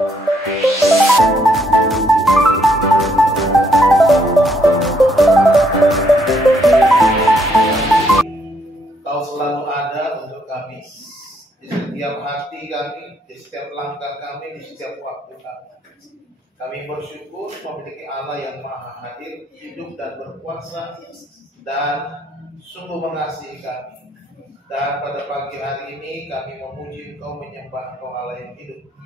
Kau selalu ada untuk kami di setiap hati kami, di setiap langkah kami, di setiap waktu kami. Kami bersyukur memiliki Allah yang maha hadir, hidup dan berkuasa, dan sungguh mengasihi kami. Dan pada pagi hari ini kami memuji Engkau, menyembah Engkau Allah yang hidup.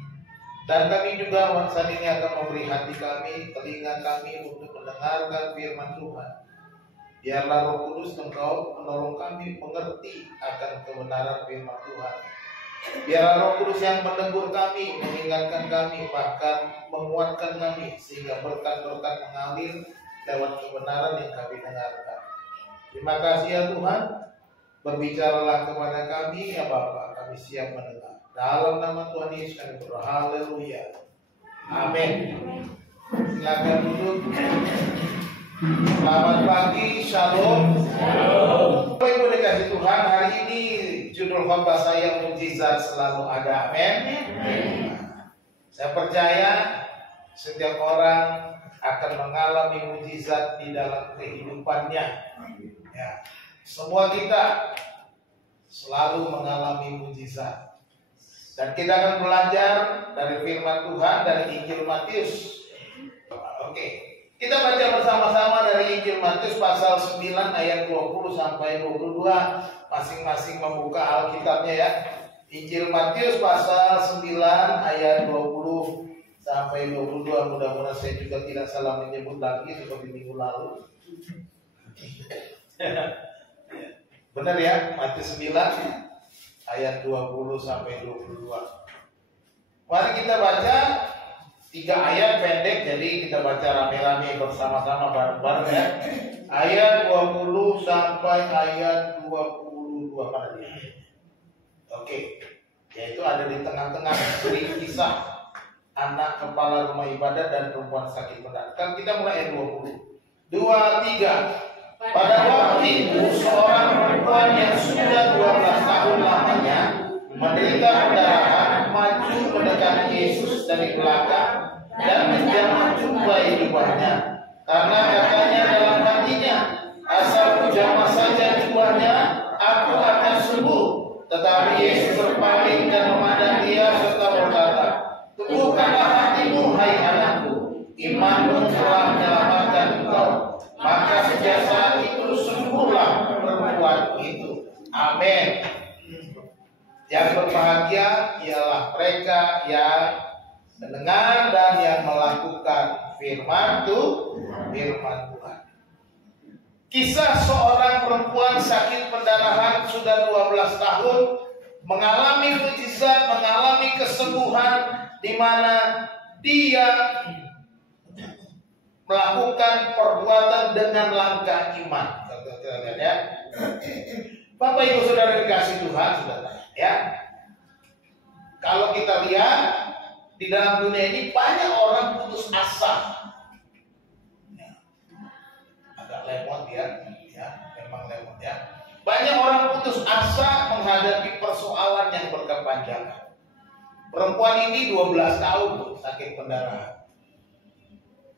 Dan kami juga saat ini akan memberi hati kami, telinga kami untuk mendengarkan firman Tuhan. Biarlah Roh Kudus Engkau menolong kami mengerti akan kebenaran firman Tuhan. Biarlah Roh Kudus yang menegur kami, mengingatkan kami, bahkan menguatkan kami, sehingga berkat-berkat mengalir lewat kebenaran yang kami dengarkan. Terima kasih ya Tuhan. Berbicaralah kepada kami ya Bapa, kami siap mendengar. Dalam nama Tuhan Yesus kami berdoa. Haleluya. Amin. Silakan duduk. Selamat pagi, shalom. Bapak Ibu dikasih Tuhan, hari ini judul khotbah saya mukjizat selalu ada. Amin. Saya percaya setiap orang akan mengalami mukjizat di dalam kehidupannya. Ya, semua kita selalu mengalami mukjizat. Dan kita akan belajar dari firman Tuhan dari Injil Matius. Oke. Kita baca bersama-sama dari Injil Matius pasal 9 ayat 20 sampai 22. Masing-masing membuka Alkitabnya ya. Injil Matius pasal 9 ayat 20 sampai 22. Mudah-mudahan saya juga tidak salah menyebut lagi seperti minggu lalu. Benar ya, Matius 9 ayat 20 sampai 22. Mari kita baca 3 ayat pendek, jadi kita baca rame-rame bersama-sama bareng-bareng ya. Ayat 20 sampai ayat 22 mana dia? Oke. Yaitu ada di tengah-tengah dari kisah anak kepala rumah ibadat dan perempuan sakit pendarah. Kan kita mulai ayat 20. 2, 3. Pada waktu itu seorang perempuan yang sudah 12 tahun lamanya menderita pendarahan maju mendekati Yesus dari belakang dan menjamah jubah jubahnya, karena katanya dalam hatinya, asal ku jamah saja jubahnya, aku akan sembuh. Tetapi Yesus berpaling dan memandang dia serta berkata, teguhkanlah hatimu, hai anakku, imanmu telah menyelamatkan engkau. Maka sejak saat itu sembuhlah perempuan itu. Amin. Yang berbahagia ialah mereka yang mendengar dan yang melakukan firman Tuhan. Kisah seorang perempuan sakit pendarahan sudah 12 tahun mengalami mukjizat, mengalami kesembuhan, di mana dia melakukan perbuatan dengan langkah iman. Kita lihat ya. Bapak Ibu Saudara dikasih Tuhan, saudara ya. Kalau kita lihat di dalam dunia ini banyak orang putus asa. Ya. Agak lemot ya, memang lemot ya. Banyak orang putus asa menghadapi persoalan yang berkepanjangan. Perempuan ini 12 tahun sakit pendarahan.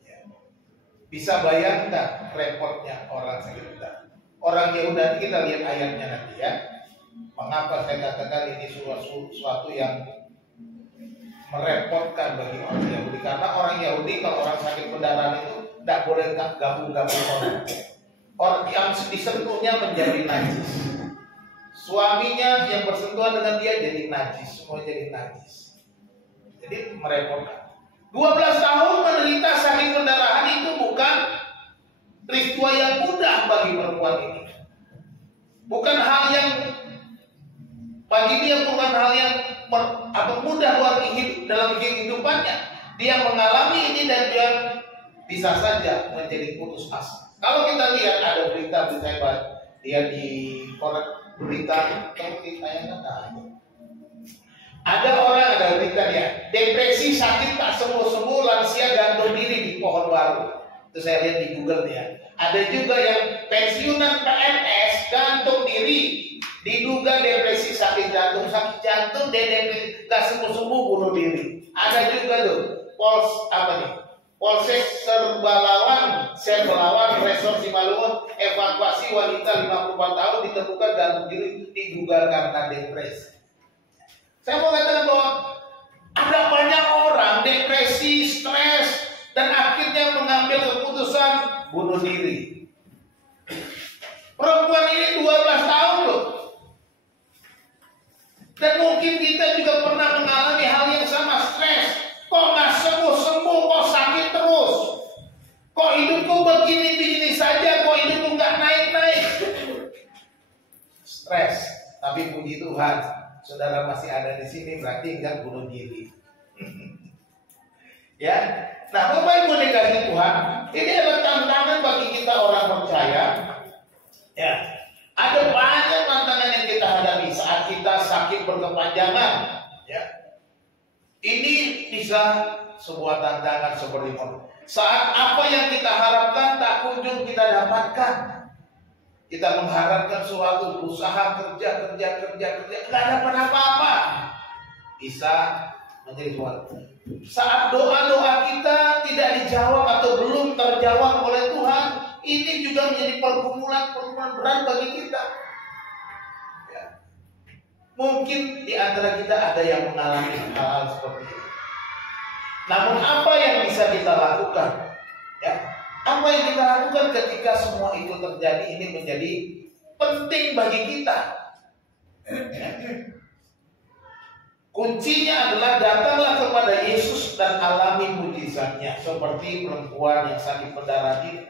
Ya. Bisa bayangkan repotnya orang sakit pendarahan. Orang Yahudi, kita lihat ayatnya nanti ya. Mengapa saya katakan ini suatu yang merepotkan bagi orang Yahudi? Karena orang Yahudi kalau orang sakit pendarahan itu tidak boleh gabung-gabung orang. Orang yang disentuhnya menjadi najis. Suaminya yang bersentuhan dengan dia jadi najis, semua jadi najis. Jadi merepotkan. 12 tahun menderita sakit pendarahan itu bukan peristiwa yang mudah bagi perempuan ini. Bukan hal yang bagi dia bukan hal yang mudah dalam kehidupannya. Dia mengalami ini dan dia bisa saja menjadi putus asa. Kalau kita lihat ada berita hebat, dia di berita ada orang ada berita dia depresi, sakit tak sembuh-sembuh, lansia gantung diri di pohon baru. Itu saya lihat di Google ya. Ada juga yang pensiunan PNS gantung diri, diduga depresi, sakit jantung dia depresi, gak sembuh-sembuh bunuh diri. Ada juga loh Resor Simalungun, evakuasi wanita 54 tahun ditemukan dalam diri diduga karena depresi. Saya mau katakan bahwa ada banyak orang depresi, stres, dan akhirnya mengambil keputusan bunuh diri. Perempuan ini 12 tahun loh. Dan mungkin kita juga pernah mengalami hal yang sama, stres. Kok nggak sembuh-sembuh, kok sakit terus. Kok hidupku begini-begini saja, kok hidupku nggak naik-naik. Stres. Tapi puji Tuhan, saudara masih ada di sini, berarti nggak bunuh diri. Ya, nah Bapak Ibu dikasih Tuhan, ini adalah tantangan bagi kita orang percaya. Ya, ada banyak tantangan yang kita hadapi saat kita sakit berkepanjangan. Ya, ini bisa sebuah tantangan seperti itu. Saat apa yang kita harapkan tak kunjung kita dapatkan. Kita mengharapkan suatu usaha kerja, nggak dapat apa-apa. Bisa menjadi suatu. Saat doa-doa kita tidak dijawab atau belum terjawab oleh Tuhan, ini juga menjadi pergumulan berat bagi kita. Ya. Mungkin di antara kita ada yang mengalami hal-hal seperti itu. Namun apa yang bisa kita lakukan? Ya, apa yang kita lakukan ketika semua itu terjadi ini menjadi penting bagi kita. Ya. Kuncinya adalah datanglah kepada Yesus dan alami mujizatnya seperti perempuan yang sakit pendarahan ini.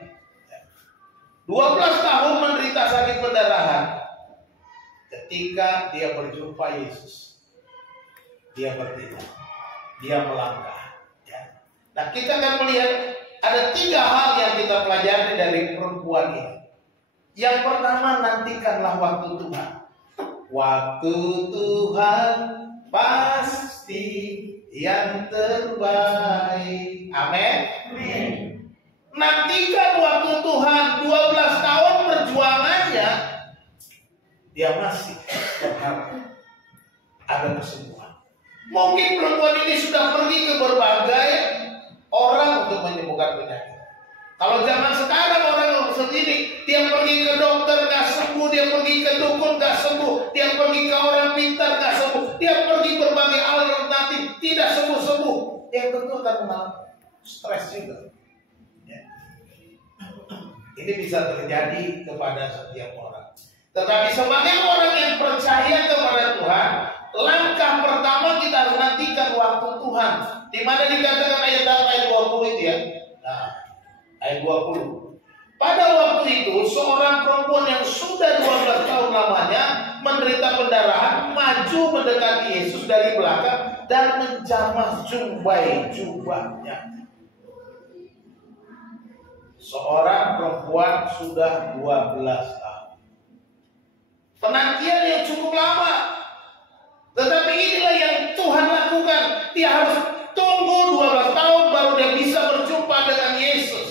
12 tahun menderita sakit pendarahan. Ketika dia berjumpa Yesus, dia bertindak, dia melangkah. Ya. Nah, kita akan melihat ada 3 hal yang kita pelajari dari perempuan ini. Yang pertama, nantikanlah waktu Tuhan. Waktu Tuhan pasti yang terbaik. Amin. Nantikan waktu Tuhan. 12 tahun perjuangannya, dia masih berharap ada kesembuhan. Mungkin perempuan ini sudah pergi ke berbagai orang untuk menyembuhkan penyakit. Kalau zaman sekarang orang sendiri, dia pergi ke dokter nggak sembuh, dia pergi ke dukun nggak sembuh, dia pergi ke orang pintar nggak sembuh, dia pergi berbagai alternatif tidak sembuh-sembuh. Yang tentu akan mengalami stres juga. Ya. Ini bisa terjadi kepada setiap orang. Tetapi sebagai orang yang percaya kepada Tuhan, langkah pertama kita harus nantikan waktu Tuhan. Di mana dikatakan ayat 20 itu ya. Nah, ayat 20. Pada waktu itu seorang perempuan yang sudah 12 tahun lamanya menderita pendarahan maju mendekati Yesus dari belakang dan menjamah jubahnya. Seorang perempuan sudah 12 tahun. Penantian yang cukup lama. Tetapi inilah yang Tuhan lakukan. Dia harus tunggu 12 tahun baru dia bisa berjumpa dengan Yesus.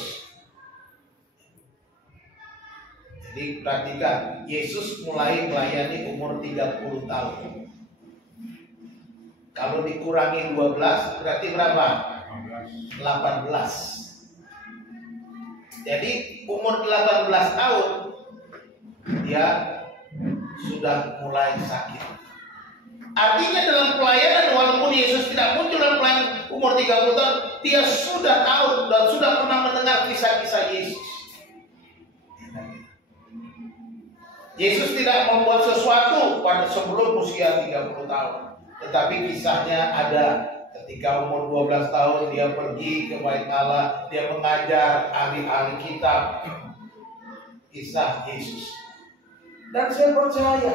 Jadi perhatikan, Yesus mulai melayani umur 30 tahun. Kalau dikurangi 12 berarti berapa? 18. Jadi umur 18 tahun dia sudah mulai sakit. Artinya dalam pelayanan, walaupun Yesus tidak muncul dalam pelayanan umur 30 tahun, dia sudah tahu dan sudah pernah mendengar kisah-kisah Yesus. Yesus tidak membuat sesuatu pada sebelum usia 30 tahun. Tetapi kisahnya ada ketika umur 12 tahun dia pergi ke Bait Allah, dia mengajar ahli-ahli kitab. Kisah Yesus. Dan saya percaya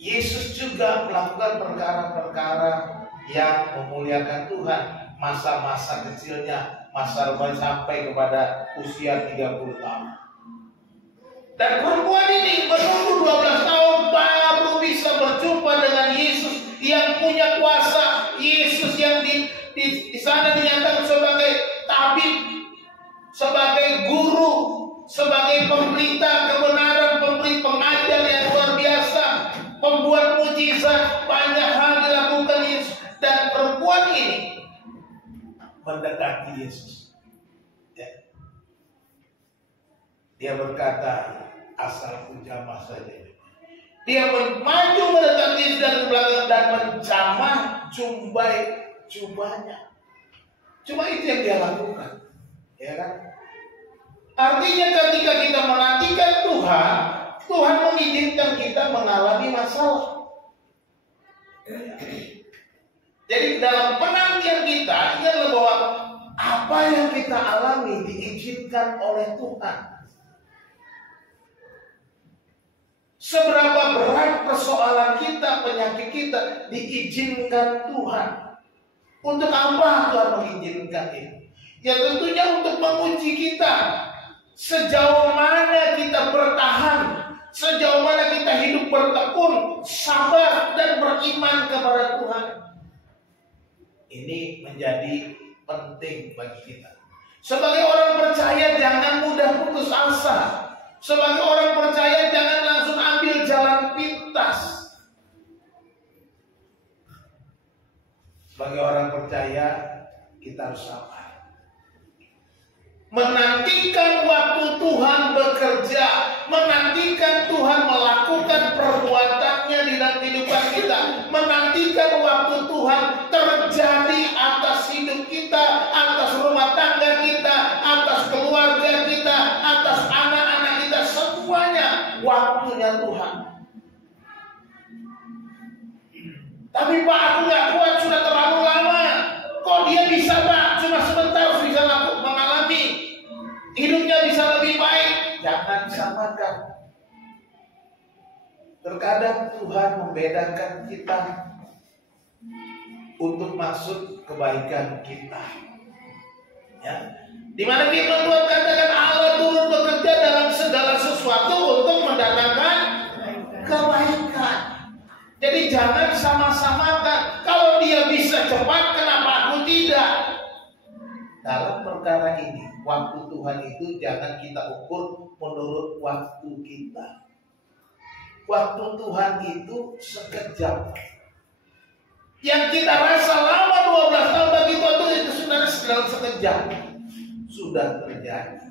Yesus juga melakukan perkara-perkara yang memuliakan Tuhan. Masa-masa kecilnya, masa remaja sampai kepada usia 30 tahun. Dan perempuan ini menunggu 12 tahun baru bisa berjumpa dengan Yesus yang punya kuasa. Yesus yang di sana dinyatakan sebagai tabib, sebagai guru, sebagai pemberita kebenaran, pemberi pengajar yang luar biasa, pembuat mujizat, banyak hal dilakukan Yesus. Dan perempuan ini mendekati Yesus. Ya. Dia berkata, asal ku jamah saja. Dia maju mendekati dari belakang dan menjamah jubahnya. Cuma itu yang dia lakukan, ya kan? Artinya ketika kita menantikan Tuhan, Tuhan mengizinkan kita mengalami masalah. Jadi dalam penantian kita, ingatlah bahwa apa yang kita alami diizinkan oleh Tuhan. Seberapa berat persoalan kita, penyakit kita, diizinkan Tuhan. Untuk apa Tuhan mengizinkan ini? Ya tentunya untuk menguji kita. Sejauh mana kita bertahan, sejauh mana kita hidup bertekun, sabar dan beriman kepada Tuhan. Ini menjadi penting bagi kita. Sebagai orang percaya jangan mudah putus asa. Sebagai orang percaya jangan langsung ambil jalan pintas. Sebagai orang percaya kita harus sabar. Menantikan waktu Tuhan bekerja, menantikan Tuhan melakukan perbuatannya di dalam kehidupan kita, menantikan waktu Tuhan terjadi atas hidup kita, atas rumah tangga kita, atas keluarga kita, atas anak-anak kita, semuanya waktunya Tuhan. Tapi Pak, aku nggak kuat, sudah terlalu lama. Kok dia bisa Pak? Cuma sebentar bisa mengalami. Hidupnya bisa lebih baik. Jangan samakan. Terkadang Tuhan membedakan kita untuk maksud kebaikan kita. Ya. Di mana firman Tuhan katakan Allah turut bekerja dalam segala sesuatu untuk mendatangkan kebaikan. Jadi jangan sama-samakan. Kalau dia bisa cepat, kenapa aku tidak? Dalam perkara ini, waktu Tuhan itu jangan kita ukur menurut waktu kita. Waktu Tuhan itu sekejap. Yang kita rasa lama 12 tahun bagi Tuhan itu sebenarnya dalam sekejap sudah terjadi.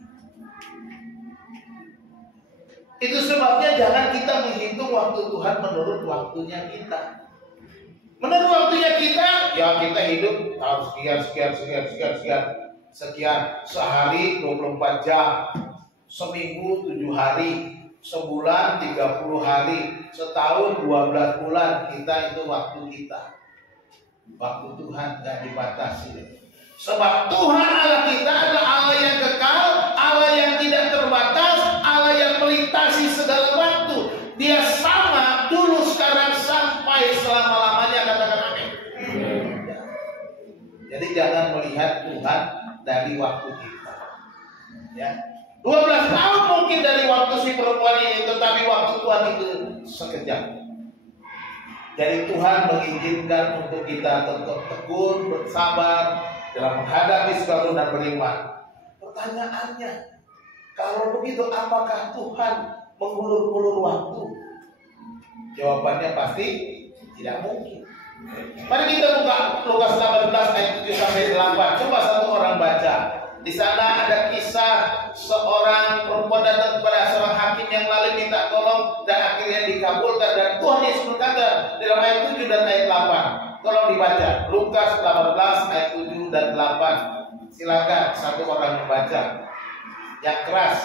Itu sebabnya jangan kita menghitung waktu Tuhan menurut waktunya kita. Menurut waktunya kita, ya kita hidup harus sekian. Sehari 24 jam, seminggu 7 hari, sebulan 30 hari, setahun 12 bulan, kita itu waktu kita. Waktu Tuhan gak dibatasi. Sebab Tuhan Allah kita adalah Allah yang kekal, Allah yang tidak terbatas, Allah yang melintasi segala waktu. Dia sama dulu, sekarang, sampai selama-lamanya. Katakan amin. Jadi jangan melihat Tuhan dari waktu kita. Ya. 12 tahun mungkin dari waktu si perempuan ini, tetapi waktu Tuhan itu sekejap. Jadi Tuhan mengizinkan untuk kita tetap tekun, bersabar dalam menghadapi segala dan beriman. Pertanyaannya, kalau begitu apakah Tuhan mengulur-ulur waktu? Jawabannya pasti tidak mungkin. Mari kita buka Lukas 18 ayat 7 sampai 8. Coba satu orang baca. Di sana ada kisah seorang perempuan datang kepada seorang hakim yang lalu minta tolong dan akhirnya dikabulkan, dan Tuhan Yesus berkata dalam ayat 7 dan ayat 8. Tolong dibaca Lukas 18 ayat 7 dan 8. Silakan satu orang membaca yang keras.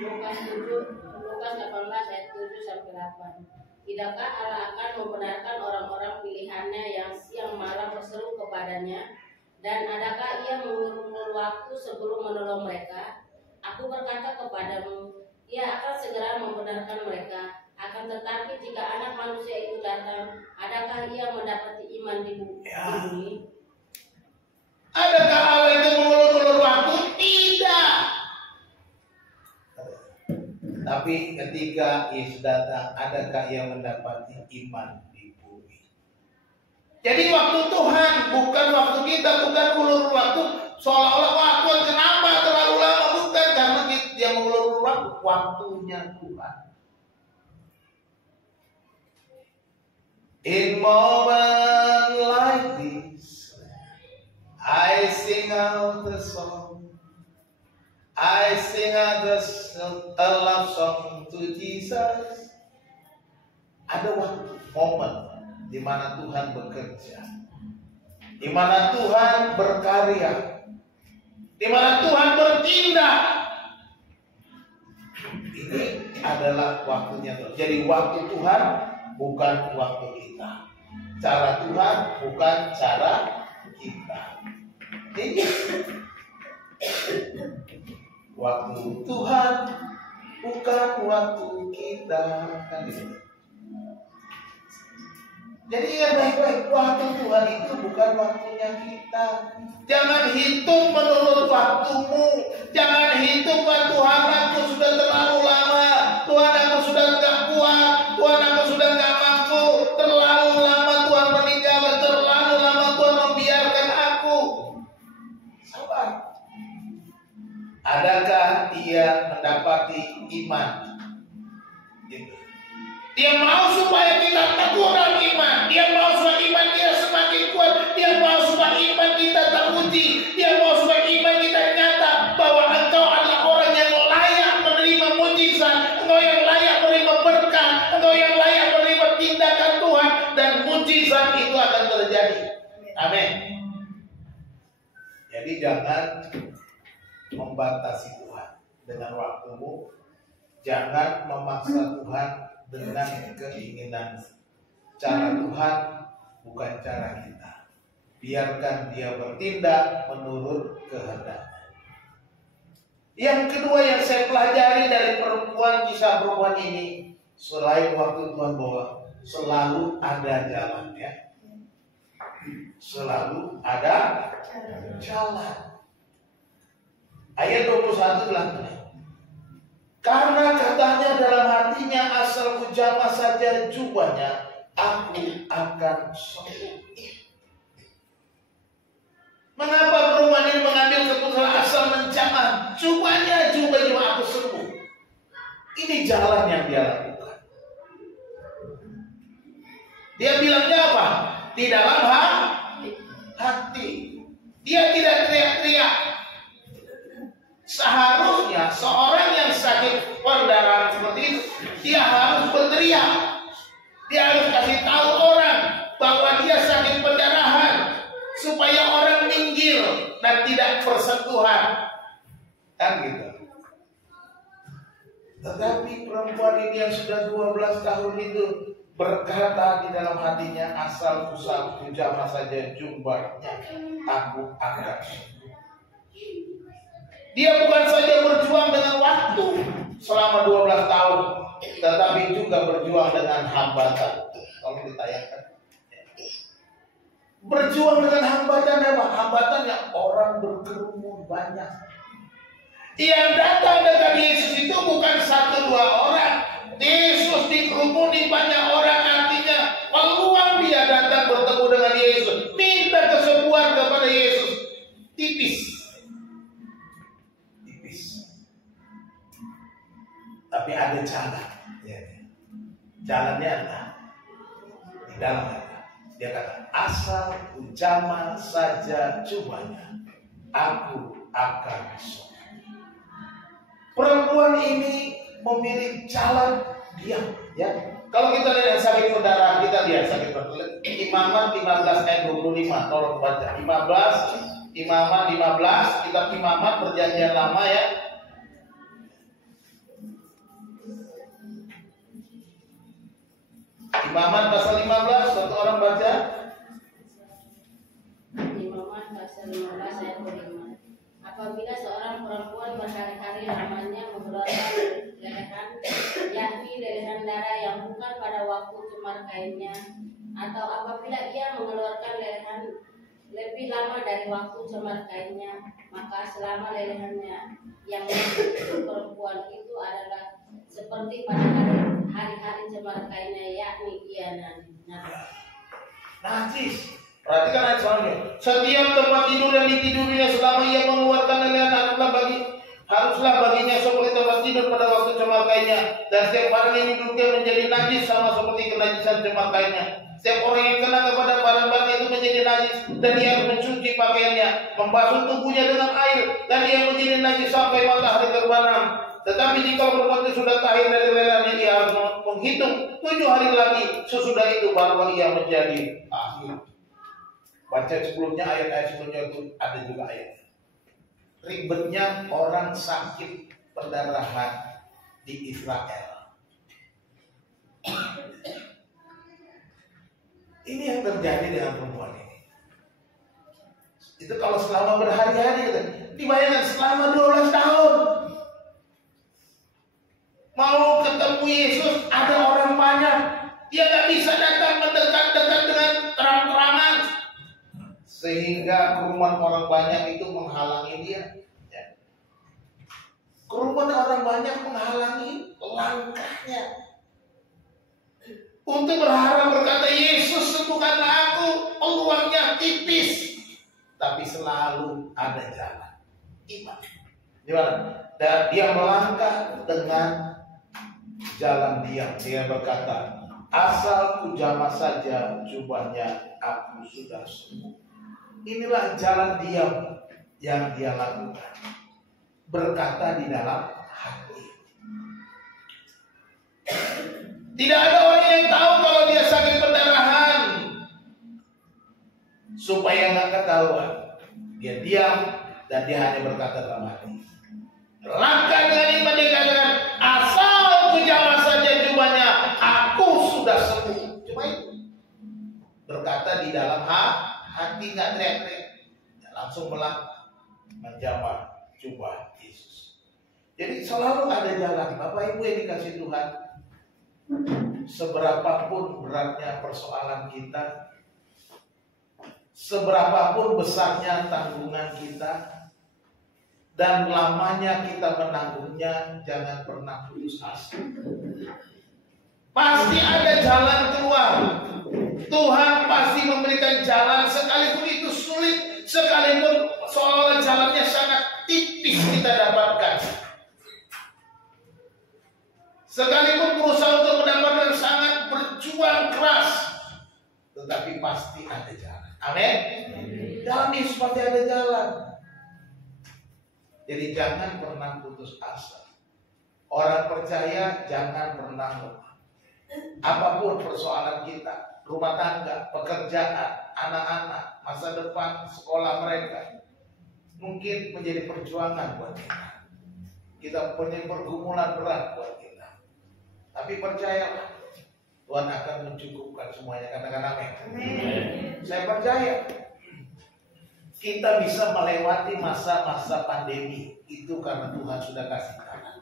Lukas 18 ayat 7 sampai 8. Tidakkah Allah akan membenarkan orang-orang pilihannya yang siang malam berseru kepadanya? Dan adakah ia mengulur waktu sebelum menolong mereka? Aku berkata kepadamu, ia akan segera membenarkan mereka. Akan tetapi jika anak manusia itu datang, adakah ia mendapati iman di bumi? Adakah Allah itu mengulur-ulur waktu? Tidak. Tapi ketika Yesus datang, adakah ia mendapati iman di bumi? Jadi waktu Tuhan, bukan waktu kita, bukan ulur waktu. Seolah-olah waktu kenapa terlalu lama, bukan, karena dia mengulur waktu, waktunya Tuhan. In moment like this, I sing out the song. I sing sing a love song to Jesus. Ada waktu, momen di mana Tuhan bekerja, di mana Tuhan berkarya, di mana Tuhan bertindak. Ini adalah waktunya. Jadi waktu Tuhan bukan waktu kita. Cara Tuhan bukan cara kita. Ini waktu Tuhan bukan waktu kita, kan gitu. Jadi ingat baik-baik, waktu Tuhan itu bukan waktunya kita. Jangan hitung menurut waktumu. Jangan hitung, Tuhan aku sudah terlalu lama, Tuhan aku sudah gak kuat, Tuhan aku sudah gak mampu. Terlalu lama Tuhan meninggal, terlalu lama Tuhan membiarkan aku. Sabar. Adakah dia mendapati iman? Dia mau supaya kita teguh dalam iman. Dia mau supaya iman kita semakin kuat. Dia mau supaya iman kita teruji. Dia mau supaya iman kita nyata bahwa engkau adalah orang yang layak menerima mujizat, engkau yang layak menerima berkat, engkau yang layak menerima tindakan Tuhan, dan mujizat itu akan terjadi. Amin. Jadi jangan membatasi Tuhan dengan waktumu. Jangan memaksa Tuhan dengan keinginan. Cara Tuhan bukan cara kita. Biarkan dia bertindak menurut kehendak. Yang kedua yang saya pelajari dari kisah perempuan ini, selain waktu Tuhan bawa, selalu ada jalan, ya. Selalu ada jalan. Ayat 21 bilang, karena katanya dalam hatinya, asal ku jamah saja jubahnya, aku akan sembuh. Mengapa perempuan ini mengambil keputusan asal menjamah jubahnya, jubah aku sembuh? Ini jalan yang dia lakukan. Dia bilangnya apa? Di dalam hati. Dia tidak teriak-teriak. Seharusnya seorang yang sakit perdarahan seperti itu, dia harus berteriak. Dia harus kasih tahu orang bahwa dia sakit perdarahan, supaya orang minggir dan tidak bersentuhan, kan gitu. Tetapi perempuan ini yang sudah 12 tahun itu berkata di dalam hatinya, asal ku jamah saja jubahnya, aku akan sembuh. Dia bukan saja berjuang dengan waktu selama 12 tahun, tetapi juga berjuang dengan hambatan. Kalau ditayangkan, berjuang dengan hambatan apa? Hambatan yang orang berkerumun banyak. Yang datang dekat Yesus itu bukan 1-2 orang. Yesus dikerumuni banyak orang, artinya peluang dia datang bertemu dengan Yesus, minta kesembuhan kepada Yesus, tipis. Tapi ada jalan, ya. Jalannya adalah di dalam hati. Dia kata, asal ku jamah saja jubahnya, aku akan sembuh. Perempuan ini memilih jalan diam, ya. Kalau kita lihat sakit perdarahan, kita lihat sakit perdarahan. Imamat 15 ayat 25, tolong baca. Imamat 15, kitab Imamat Perjanjian Lama, ya. Imamat pasal 15, satu orang baca. Imamat pasal 15 ayat 5. Apabila seorang perempuan berhari-hari lamanya mengeluarkan lelehan, yakni lelehan darah yang bukan pada waktu cemar kainnya, atau apabila ia mengeluarkan lelehan lebih lama dari waktu cemar kainnya, maka selama lelehannya yang perempuan itu adalah seperti pada hari-hari cemar kainnya, yakni ia najis. Perhatikan ayat selanjutnya. Setiap tempat tidur yang ditidurinya selama ia mengeluarkan lelehan haruslah baginya seperti tempat tidur pada waktu cemar kainnya, dan setiap barang yang diduduknya menjadi najis sama seperti kenajisan cemar kainnya. Setiap orang yang kena kepada barang-barang itu menjadi najis najis, dan ia harus mencuci pakaiannya, membasuh tubuhnya dengan air, dan ia menjadi najis sampai matahari terbenam. Tetapi jika perempuan itu sudah tahir dari lelannya, ia harus menghitung 7 hari lagi. Sesudah itu baru ia menjadi tahir. Baca sebelumnya, ayat-ayat sebelumnya itu ada juga ayat. Ribetnya orang sakit perdarahan di Israel. Ini yang terjadi dengan perempuan ini. Itu kalau selama berhari-hari, dibayangkan selama 12 tahun. Mau ketemu Yesus, ada orang banyak. Dia gak bisa datang mendekat-dekat dengan terang-terangan. Sehingga kerumunan orang banyak itu menghalangi dia. Kerumunan orang banyak menghalangi langkahnya. Untuk berharap berkata, Yesus sembuhkanlah aku, peluangnya tipis. Tapi selalu ada jalan. Iman. Gimana? Dan dia melangkah dengan jalan diam. Dia berkata, asal ku jamah saja jubahnya, aku sudah sembuh. Inilah jalan diam yang dia lakukan. Berkata di dalam hati. Tidak ada orang yang tahu kalau dia sakit perdarahan. Supaya nggak ketahuan, dia diam dan dia hanya berkata dalam hati. Langkah dengan iman, dia katakan, asal ku jamah saja jubahnya, aku sudah sembuh. Cuma itu. Berkata di dalam hati, nggak teriak-teriak. Langsung melangkah menjamah jubah Yesus. Jadi selalu ada jalan. Bapak Ibu yang dikasih Tuhan, seberapapun beratnya persoalan kita, seberapapun besarnya tanggungan kita, dan lamanya kita menanggungnya, jangan pernah putus asa. Pasti ada jalan keluar. Tuhan pasti memberikan jalan, sekalipun itu sulit, sekalipun seolah jalannya sangat tipis kita dapatkan. Sekalipun berusaha untuk mendapatkan, sangat berjuang keras, tetapi pasti ada jalan. Amin. Dalam Yesus pasti ada jalan. Jadi jangan pernah putus asa. Orang percaya jangan pernah lemah. Apapun persoalan kita, rumah tangga, pekerjaan, anak-anak, masa depan, sekolah mereka, mungkin menjadi perjuangan buat kita. Kita punya pergumulan berat buat kita. Tapi percayalah, Tuhan akan mencukupkan semuanya. Katakan amin. Saya percaya kita bisa melewati masa-masa pandemi itu karena Tuhan sudah kasih tangan.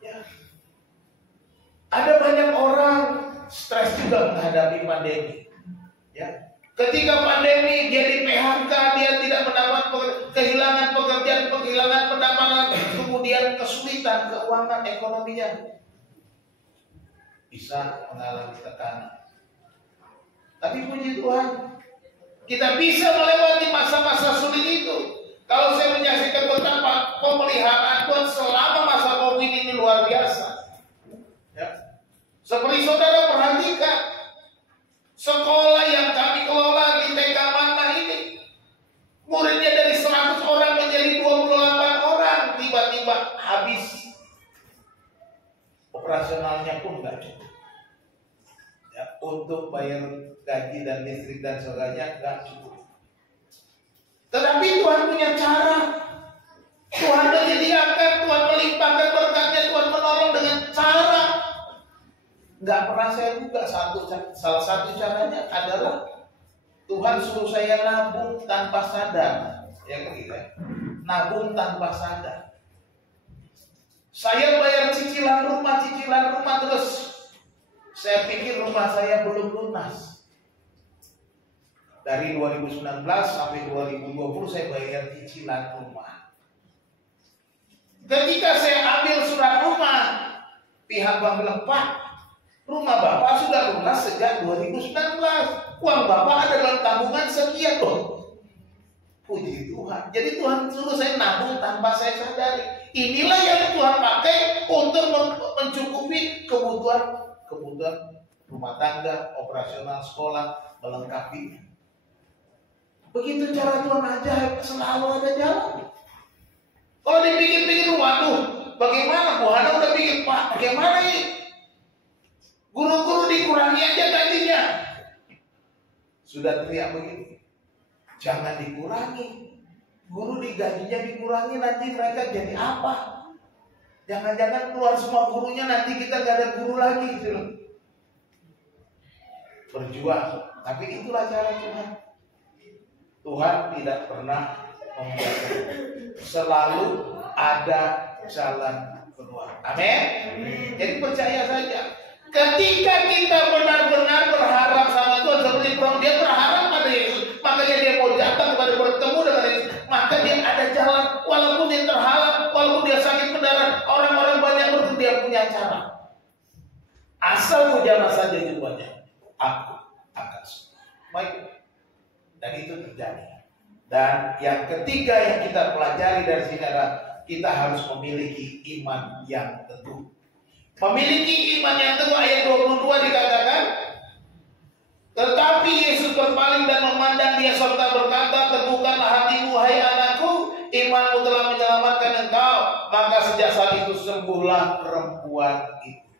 Ya. Ada banyak orang stres juga menghadapi pandemi. Ya. Ketika pandemi dia di PHK, dia tidak mendapat kehilangan pekerjaan, kehilangan pendapatan, kemudian kesulitan keuangan ekonominya, bisa mengalami tekanan. Tapi puji Tuhan, kita bisa melewati masa-masa sulit itu. Kalau saya menyaksikan betapa pemeliharaan Tuhan selama masa COVID ini luar biasa. Ya. Seperti saudara perhatikan, sekolah yang kami kelola di TK Mana ini, muridnya dari 100 orang menjadi 28 orang, tiba-tiba habis. Operasionalnya pun nggak cukup. Ya, untuk bayar gaji dan listrik dan sebagainya nggak cukup. Tetapi Tuhan punya cara. Tuhan menyediakan, Tuhan melimpahkan berkatnya, Tuhan menolong dengan cara. Nggak pernah saya buka. Salah satu caranya adalah Tuhan suruh saya nabung tanpa sadar. Ya begitu ya. Nabung tanpa sadar. Saya bayar cicilan rumah terus. Saya pikir rumah saya belum lunas. Dari 2019 sampai 2020 saya bayar cicilan rumah. Ketika saya ambil surat rumah, pihak bank bilang, Pak, rumah Bapak sudah lunas sejak 2019. Uang Bapak ada dalam tabungan sekian loh. Puji Tuhan. Jadi Tuhan suruh saya nabung tanpa saya sadari. Inilah yang Tuhan pakai untuk mencukupi kebutuhan rumah tangga, operasional sekolah, melengkapi. Begitu cara Tuhan ajaib, selalu ada jalan. Kalau dipikir-pikir, waduh, bagaimana? Bu Hana udah pikir, Pak, bagaimana ini? Guru-guru dikurangi aja gajinya. Sudah teriak begitu. Jangan dikurangi. Guru digajinya dikurangi, nanti mereka jadi apa? Jangan-jangan keluar semua gurunya, nanti kita gak ada guru lagi gitu loh. Berjuang, tapi itulah cara Tuhan. Tuhan tidak pernah membiarkan, selalu ada jalan keluar. Amin. Jadi percaya saja. Ketika kita benar-benar berharap sama Tuhan, seperti Abraham, dia berharap pada Yesus, makanya dia mau datang kepada bertemu dengan Yesus, maka dia ada jalan, walaupun dia terhalang, walaupun dia sakit pendarahan, orang-orang banyak bertemu, dia punya cara. Asal hujana saja jubahnya, aku akan sembuh. Baik. Dan itu terjadi. Dan yang ketiga yang kita pelajari dari sini adalah kita harus memiliki iman yang teguh. Memiliki iman yang teguh, ayat 22 dikatakan, tetapi Yesus berpaling dan memandang dia serta berkata, teguhkanlah hatimu, hai anakku, imanmu telah menyelamatkan engkau. Maka sejak saat itu sembuhlah perempuan itu.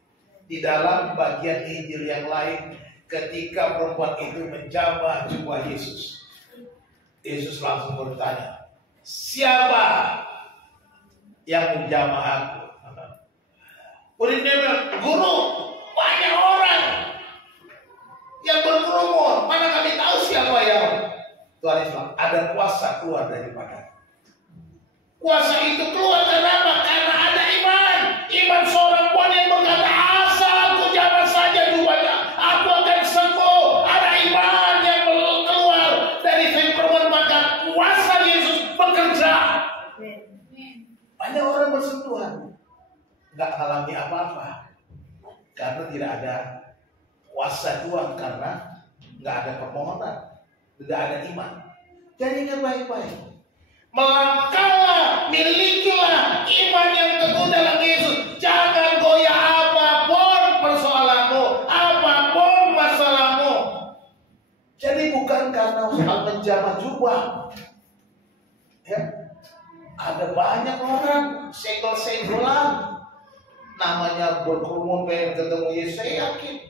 Di dalam bagian Injil yang lain, ketika perempuan itu menjamah jubah Yesus, Yesus langsung bertanya, siapa yang menjamah aku? Muridnya bilang, guru, banyak orang yang berkerumun, mana kami tahu siapa yang? Tuhan Yesus bilang, ada kuasa keluar daripada. Kuasa itu keluar kenapa? Karena ada iman. Iman seorang perempuan yang berkata, asal aku jamah saja jubahnya, aku akan sembuh. Ada iman yang keluar dari perempuan, maka kuasa Yesus bekerja. Banyak orang bersentuhan, nggak alami apa-apa, karena tidak ada kuasa Tuhan, karena nggak ada permohonan, tidak ada iman. Jadi ingat baik-baik, melangkahlah, milikilah iman yang teguh dalam Yesus. Jangan goyah apapun persoalanmu, apapun masalahmu. Jadi bukan karena soal menjamah jubah, ya. Ada banyak orang segel-segelan, namanya berkerumun pengen ketemu Yesus. Saya yakin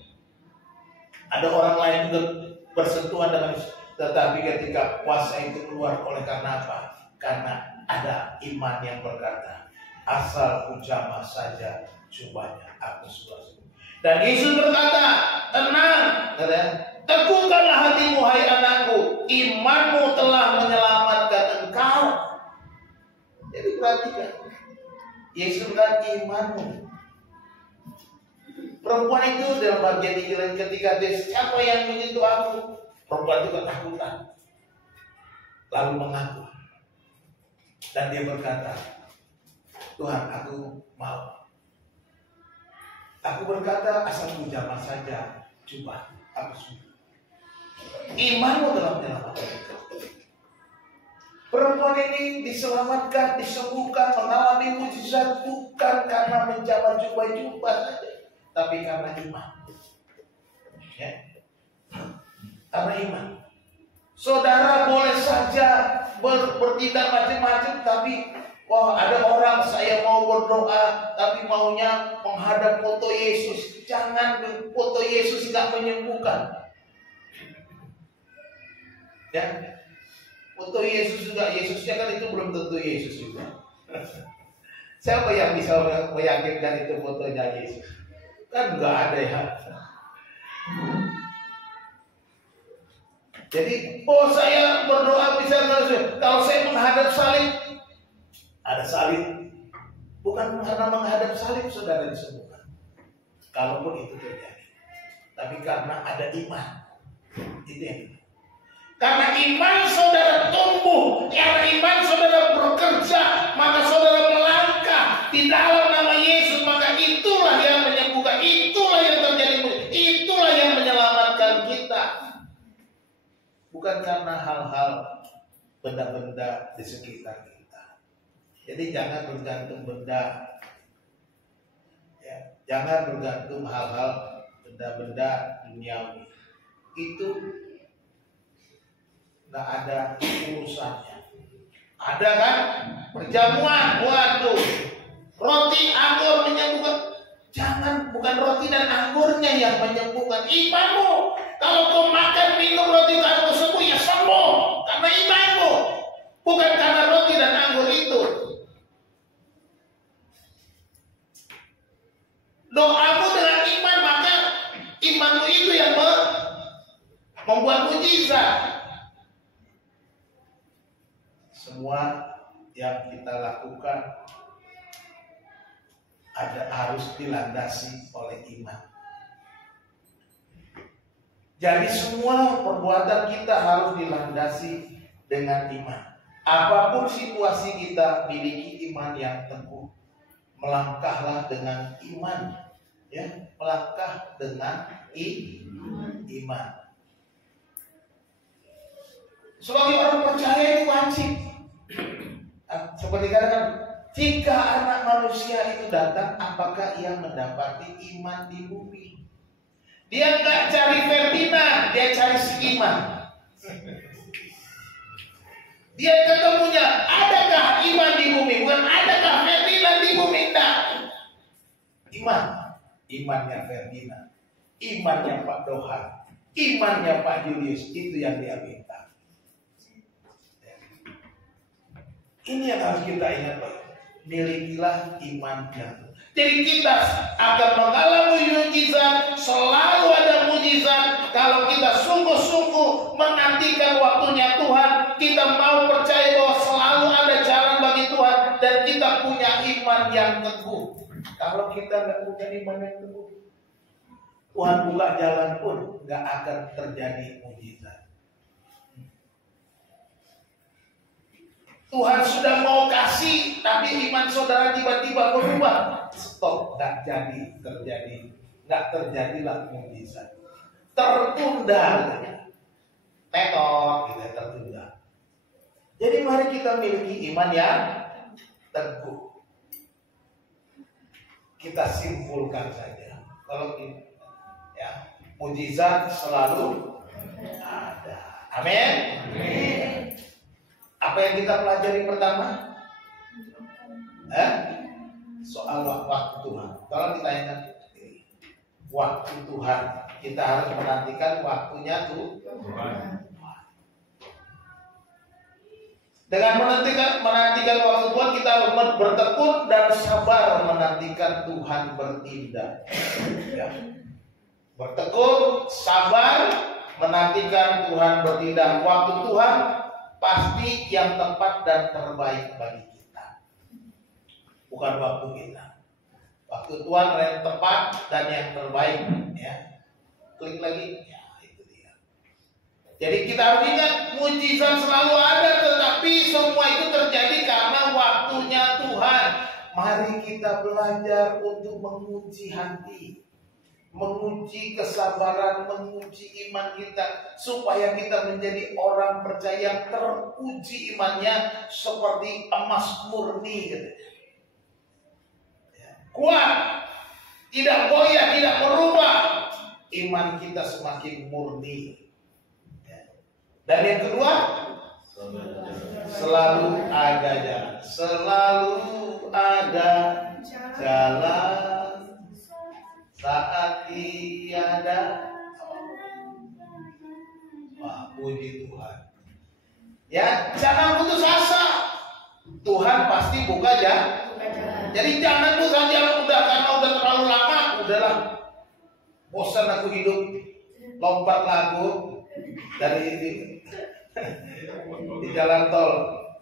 ada orang lain juga bersentuhan dengan Yesus, tetapi ketika kuasa itu keluar, oleh karena apa? Karena ada iman yang berkata, asal ku jamah saja jubahnya, aku sudah sembuh. Dan Yesus berkata, tenang, teguhkanlah hatimu, hai anakku, imanmu telah menyelamatkan engkau. Jadi perhatikan, Yesus berkata imanmu. Perempuan itu dalam bagian Injil ketika dia, siapa yang menyentuh aku? Perempuan itu ketakutan, lalu mengaku, dan dia berkata, Tuhan, aku mau. Aku berkata, asal ku jamah saja jubah, aku sembuh. Imanmu telah menyelamatkan. Perempuan ini diselamatkan, disembuhkan, mengalami mujizat bukan karena menjamah jubah saja, tapi karena iman. Ya. Karena iman. Saudara boleh saja bertindak macam-macam, tapi wah, ada orang saya mau berdoa, tapi maunya menghadap foto Yesus. Jangan, foto Yesus tidak menyembuhkan. Ya. Foto Yesus juga, Yesusnya kan itu belum tentu Yesus juga. Siapa yang bisa meyakinkan itu fotonya Yesus? Kan nggak ada ya. Jadi, oh saya berdoa bisa nggak? Kalau saya menghadap salib, ada salib. Bukan karena menghadap salib saudara disembuhkan. Kalaupun itu terjadi, tapi karena ada iman. Itu yang itu. Karena iman saudara tumbuh, karena iman saudara bekerja, maka saudara melangkah di dalam nama Yesus, maka itulah yang menyembuhkan, itulah yang terjadi, itulah yang menyelamatkan kita. Bukan karena hal-hal benda-benda di sekitar kita. Jadi jangan bergantung benda, ya, jangan bergantung hal-hal benda-benda duniawi. Itu nggak ada urusannya. Ada kan perjamuan, waduh, roti anggur menyembuhkan. Jangan, bukan roti dan anggurnya yang menyembuhkan, imanmu. Kalau kau makan minum roti dan anggur sembuh, ya sembuh karena imanmu, bukan karena roti dan anggur itu. Doamu dengan iman, maka imanmu itu yang membuat mujizat. Semua yang kita lakukan harus dilandasi oleh iman. Jadi semua perbuatan kita harus dilandasi dengan iman. Apapun situasi kita, miliki iman yang teguh. Melangkahlah dengan iman, ya, melangkah dengan iman. Sebagai orang percaya itu wajib. Seperti katakan, jika anak manusia itu datang, apakah ia mendapati iman di bumi? Dia nggak cari Ferdinand, dia cari si iman. Dia ketemunya, adakah iman di bumi? Bukan adakah Ferdinand di bumi? Tidak. Iman. Imannya Ferdinand, imannya Pak Dohan, imannya Pak Julius, itu yang dia minta. Ini yang harus kita ingat, Pak. Milikilah iman yang. Jadi kita akan mengalami mujizat, selalu ada mujizat kalau kita sungguh-sungguh menantikan waktunya Tuhan. Kita mau percaya bahwa selalu ada jalan bagi Tuhan dan kita punya iman yang teguh. Kalau kita nggak punya iman yang teguh, Tuhan buka jalan pun nggak akan terjadi mujizat. Tuhan sudah mau kasih, tapi iman saudara tiba-tiba berubah. Stop, nggak jadi terjadi, nggak terjadilah mujizat. Tertunda, tetot, gitu, tertunda. Jadi mari kita miliki iman yang teguh. Kita simpulkan saja, kalau ya, mujizat selalu ada. Amin. Apa yang kita pelajari pertama? Soal waktu Tuhan. Kalau ditanyakan waktu Tuhan, kita harus menantikan waktunya Tuhan. Dengan menantikan waktu Tuhan, kita harus bertekun dan sabar menantikan Tuhan bertindak. Ya. Bertekun, sabar menantikan Tuhan bertindak. Waktu Tuhan pasti yang tepat dan terbaik bagi kita, bukan waktu kita. Waktu Tuhan yang tepat dan yang terbaik, ya. Klik lagi, ya itu dia. Jadi kita harus ingat, mujizat selalu ada, tetapi semua itu terjadi karena waktunya Tuhan. Mari kita belajar untuk menguji hati, menguji kesabaran, menguji iman kita, supaya kita menjadi orang percaya yang teruji imannya seperti emas murni, gitu. Kuat, tidak goyah, tidak berubah. Iman kita semakin murni. Dan yang kedua, selalu ada jalan, selalu ada jalan. Saat tiada, wah, puji Tuhan. Ya, jangan putus asa. Tuhan pasti buka jalan. Jadi jangan putus asa, udah karena udah terlalu lama, udahlah, bosan aku hidup, lompat lagu dari di jalan tol,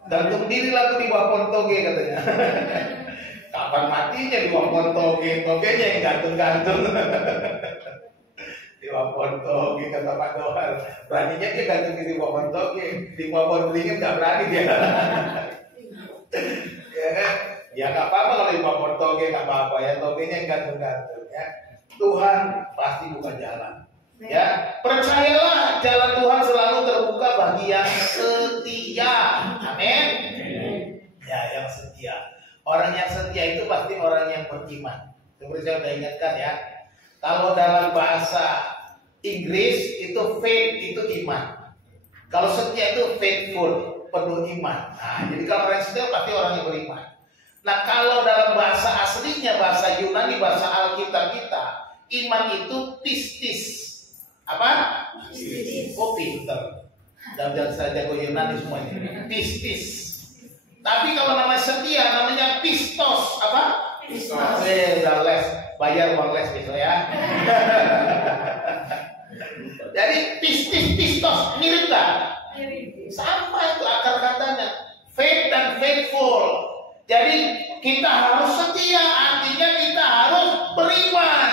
gantung diri lagu di bawah pohon toge katanya. Kapan matinya di bawah pohon toge, togenya yang gantung-gantung. Di bawah pohon toge kata Pak Dohar, beraninya dia gantung di bawah pohon toge, di bawah pohon beringin nggak berani dia. Ya kan? Ya nggak apa-apa kalau di bawah pohon toge, nggak apa-apa ya, togenya yang gantung-gantung. Ya, Tuhan pasti buka jalan. Ya, percayalah jalan Tuhan selalu terbuka bagi yang setia. Amin. Ya, yang setia. Orang yang setia itu pasti orang yang beriman. Seperti saya sudah ingatkan ya. Kalau dalam bahasa Inggris itu faith itu iman. Kalau setia itu faithful, penuh iman. Nah, jadi kalau orang setia pasti orang yang beriman. Nah, kalau dalam bahasa aslinya, bahasa Yunani, bahasa Alkitab kita, iman itu pistis. Apa? Pistis. Oh, pinter. Jangan saja jago Yunani semuanya. Pistis. Tapi kalau namanya setia, namanya pistos. Apa? Pistos. Udah les, bayar uang les besok ya. Jadi pistos, mirip tak? Sama itu akar katanya. Faith dan faithful. Jadi kita harus setia, artinya kita harus beriman.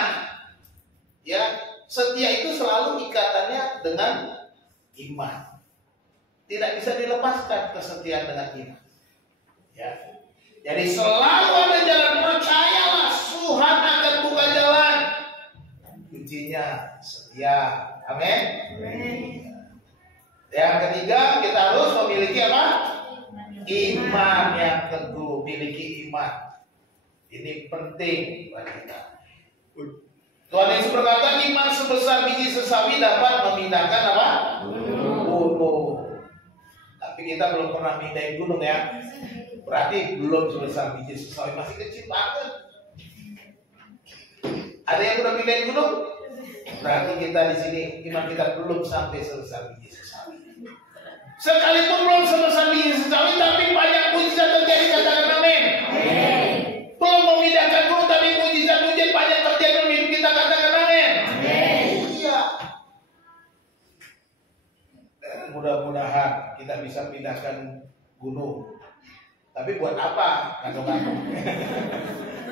Ya, setia itu selalu ikatannya dengan iman. Tidak bisa dilepaskan kesetiaan dengan iman. Ya. Jadi selalu ada jalan, percayalah Tuhan akan buka jalan. Kuncinya setia. Amin. Yang ketiga, kita harus memiliki apa? Iman yang teguh. Miliki iman. Ini penting bagi kita. Tuhan Yesus berkata, iman sebesar biji sesawi dapat memindahkan apa? Gunung. Tapi kita belum pernah mindahin gunung ya. Berarti belum sebesar biji sesawi, masih kecil banget. Ada yang udah mindahin gunung? Berarti kita di sini iman kita belum sampai sebesar biji sesawi. Sekalipun belum sebesar biji sesawi, tapi banyak mujizat terjadi, katakan amin. Belum memindahkan gunung, tapi mujizat-mujizat banyak terjadi dalam hidup kita, katakan amin. Iya. Mudah-mudahan kita bisa pindahkan gunung. Tapi buat apa? Kantong-kantong.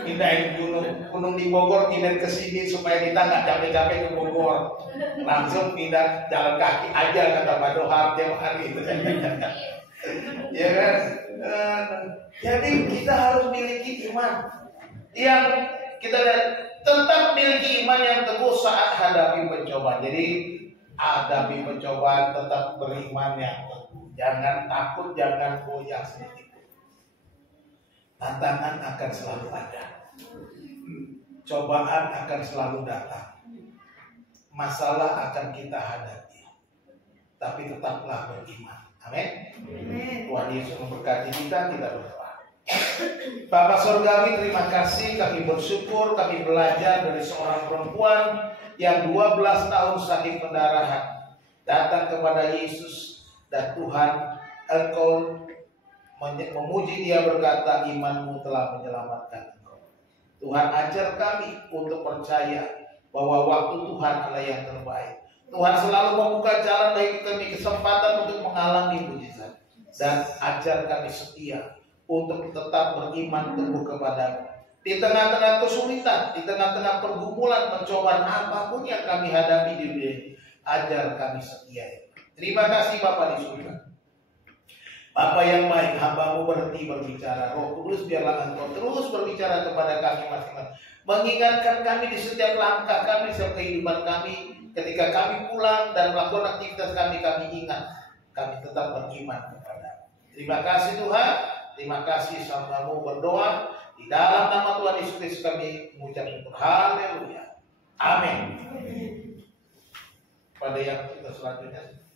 Pindahin gunung di Bogor, pindahin ke sini supaya kita nggak capek-capek ke Bogor. Langsung pindah jalan kaki aja, kata Pak Dohar tiap hari itu. Ya kan? Jadi kita harus miliki iman yang kita lihat, tetap miliki iman yang teguh saat hadapi pencobaan. Jadi hadapi pencobaan tetap beriman yang teguh. Jangan takut, jangan goyah sedikit. Tantangan akan selalu ada. Cobaan akan selalu datang. Masalah akan kita hadapi. Tapi tetaplah beriman. Amin. Tuhan Yesus memberkati kita berdoa. Bapa Surgawi, terima kasih, kami bersyukur, kami belajar dari seorang perempuan yang 12 tahun sakit pendarahan, datang kepada Yesus, dan Tuhan, Engkau memuji dia, berkata, imanmu telah menyelamatkan engkau. Tuhan, ajar kami untuk percaya bahwa waktu Tuhan adalah yang terbaik. Tuhan selalu membuka jalan bagi kami, kesempatan untuk mengalami mujizat, dan ajar kami setia untuk tetap beriman teguh kepadamu. Di tengah-tengah kesulitan, di tengah-tengah pergumulan, pencobaan apapun yang kami hadapi di dunia ini, ajar kami setia. Terima kasih Bapa di surga. Bapa yang baik, hamba-Mu berhenti berbicara. Roh Kudus, biarlah Engkau terus berbicara kepada kami masing-masing, mengingatkan kami di setiap langkah kami, di setiap kehidupan kami. Ketika kami pulang dan melakukan aktivitas kami ingat, kami tetap beriman kepada-Mu. Terima kasih Tuhan. Terima kasih, hamba-Mu berdoa di dalam nama Tuhan Yesus Kristus kami mengucap syukur. Haleluya. Amin. Pada yang kita selanjutnya.